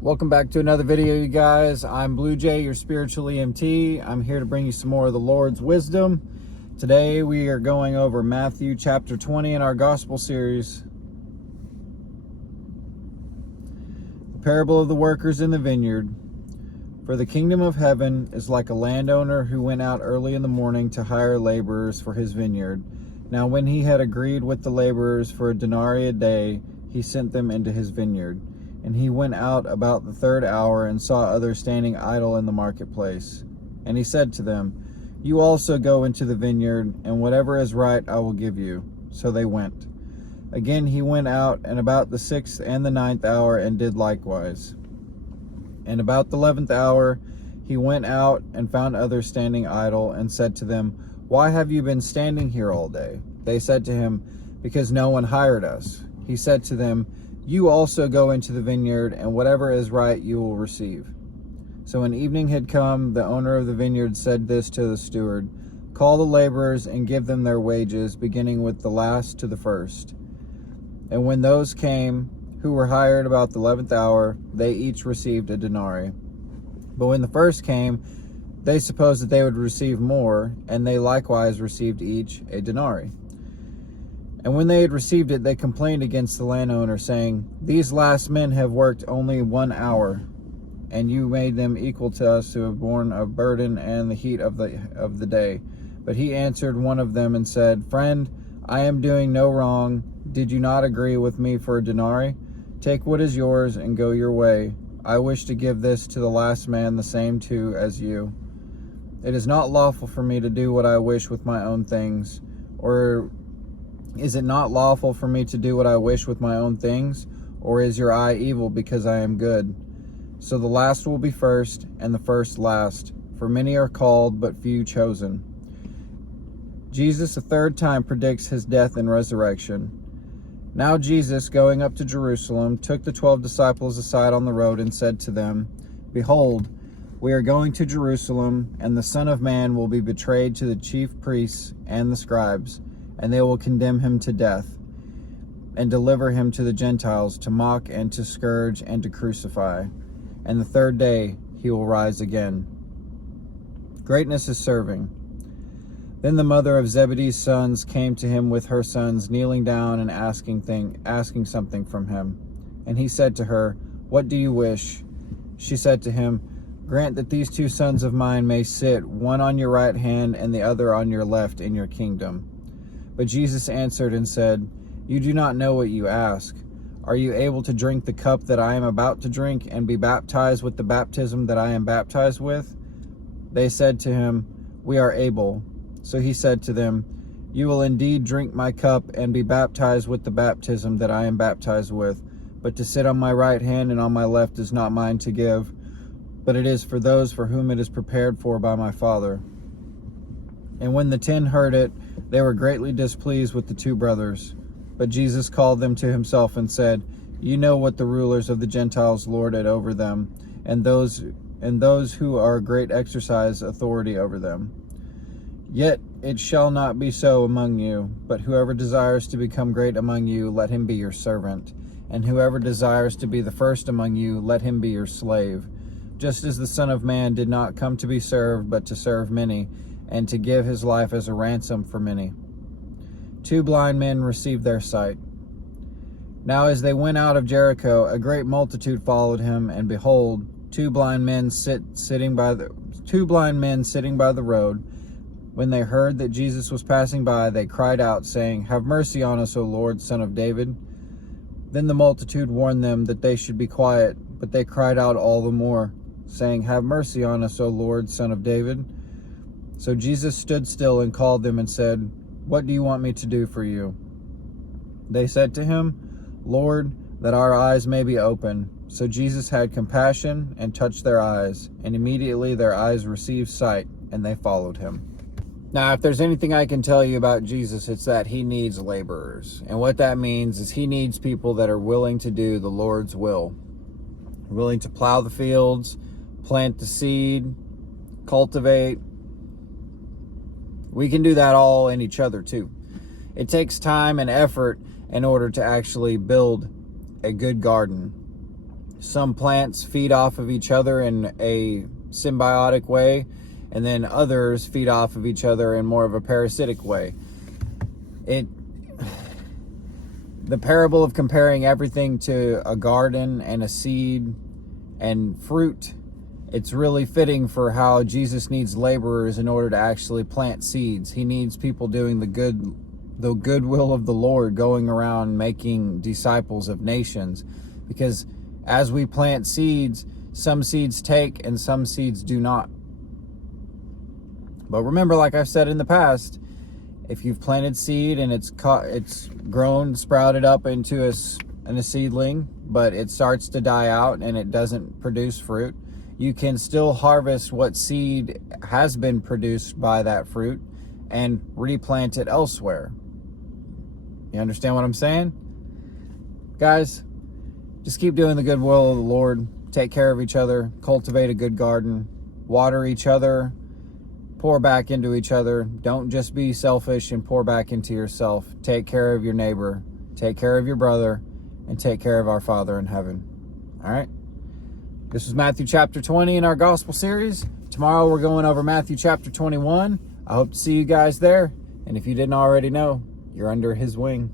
Welcome back to another video, you guys. I'm Blue Jay, your spiritual EMT. I'm here to bring you some more of the Lord's wisdom. Today we are going over Matthew chapter 20 in our gospel series. The parable of the workers in the vineyard. For the kingdom of heaven is like a landowner who went out early in the morning to hire laborers for his vineyard. Now when he had agreed with the laborers for a denarii a day, he sent them into his vineyard. And he went out about the third hour and saw others standing idle in the marketplace. And he said to them, "You also go into the vineyard, and whatever is right I will give you." So they went. Again he went out, and about the 6th and the 9th hour, and did likewise. And about the 11th hour he went out and found others standing idle, and said to them, "Why have you been standing here all day?" They said to him, "Because no one hired us." He said to them, "You also go into the vineyard, and whatever is right you will receive." So when evening had come, the owner of the vineyard said this to the steward, "Call the laborers and give them their wages, beginning with the last to the first." And when those came, who were hired about the 11th hour, they each received a denarii. But when the first came, they supposed that they would receive more, and they likewise received each a denarii. And when they had received it, they complained against the landowner, saying, "These last men have worked only 1 hour, and you made them equal to us who have borne a burden and the heat of the day." But he answered one of them and said, "Friend, I am doing no wrong. Did you not agree with me for a denarii? Take what is yours and go your way. I wish to give this to the last man the same too as you. It is not lawful for me to do what I wish with my own things, or is it not lawful for me to do what I wish with my own things? Or is your eye evil because I am good? So the last will be first, and the first last. For many are called, but few chosen." Jesus a third time predicts his death and resurrection. Now Jesus, going up to Jerusalem, took the 12 disciples aside on the road and said to them, "Behold, we are going to Jerusalem, and the Son of Man will be betrayed to the chief priests and the scribes, and they will condemn him to death, and deliver him to the Gentiles to mock and to scourge and to crucify. And the third day he will rise again." Greatness is serving. Then the mother of Zebedee's sons came to him with her sons, kneeling down and asking something from him. And he said to her, "What do you wish?" She said to him, "Grant that these 2 sons of mine may sit, one on your right hand and the other on your left, in your kingdom." But Jesus answered and said, "You do not know what you ask. Are you able to drink the cup that I am about to drink, and be baptized with the baptism that I am baptized with?" They said to him, "We are able." So he said to them, "You will indeed drink my cup and be baptized with the baptism that I am baptized with. But to sit on my right hand and on my left is not mine to give, but it is for those for whom it is prepared for by my Father." And when the 10 heard it, they were greatly displeased with the 2 brothers. But Jesus called them to himself and said, "You know what the rulers of the Gentiles lord it over them, and those who are great exercise authority over them. Yet it shall not be so among you, but whoever desires to become great among you, let him be your servant. And whoever desires to be the first among you, let him be your slave. Just as the Son of Man did not come to be served, but to serve many, and to give his life as a ransom for many." 2 blind men received their sight. Now as they went out of Jericho, a great multitude followed him, and behold, 2 blind men sitting by the road. When they heard that Jesus was passing by, they cried out, saying, "Have mercy on us, O Lord, Son of David." Then the multitude warned them that they should be quiet, but they cried out all the more, saying, "Have mercy on us, O Lord, Son of David." So Jesus stood still and called them and said, "What do you want me to do for you?" They said to him, "Lord, that our eyes may be open." So Jesus had compassion and touched their eyes, and immediately their eyes received sight, and they followed him. Now, if there's anything I can tell you about Jesus, it's that he needs laborers. And what that means is he needs people that are willing to do the Lord's will. Willing to plow the fields, plant the seed, cultivate. We can do that all in each other too. It takes time and effort in order to actually build a good garden. Some plants feed off of each other in a symbiotic way, and then others feed off of each other in more of a parasitic way. The parable of comparing everything to a garden and a seed and fruit, it's really fitting for how Jesus needs laborers in order to actually plant seeds. He needs people doing the goodwill of the Lord, going around making disciples of nations. Because as we plant seeds, some seeds take and some seeds do not. But remember, like I've said in the past, if you've planted seed and it's grown, sprouted up into a seedling, but it starts to die out and it doesn't produce fruit, you can still harvest what seed has been produced by that fruit and replant it elsewhere. You understand what I'm saying? Guys, just keep doing the good will of the Lord. Take care of each other. Cultivate a good garden. Water each other. Pour back into each other. Don't just be selfish and pour back into yourself. Take care of your neighbor. Take care of your brother. And take care of our Father in heaven. All right? This is Matthew chapter 20 in our gospel series. Tomorrow we're going over Matthew chapter 21. I hope to see you guys there. And if you didn't already know, you're under his wing.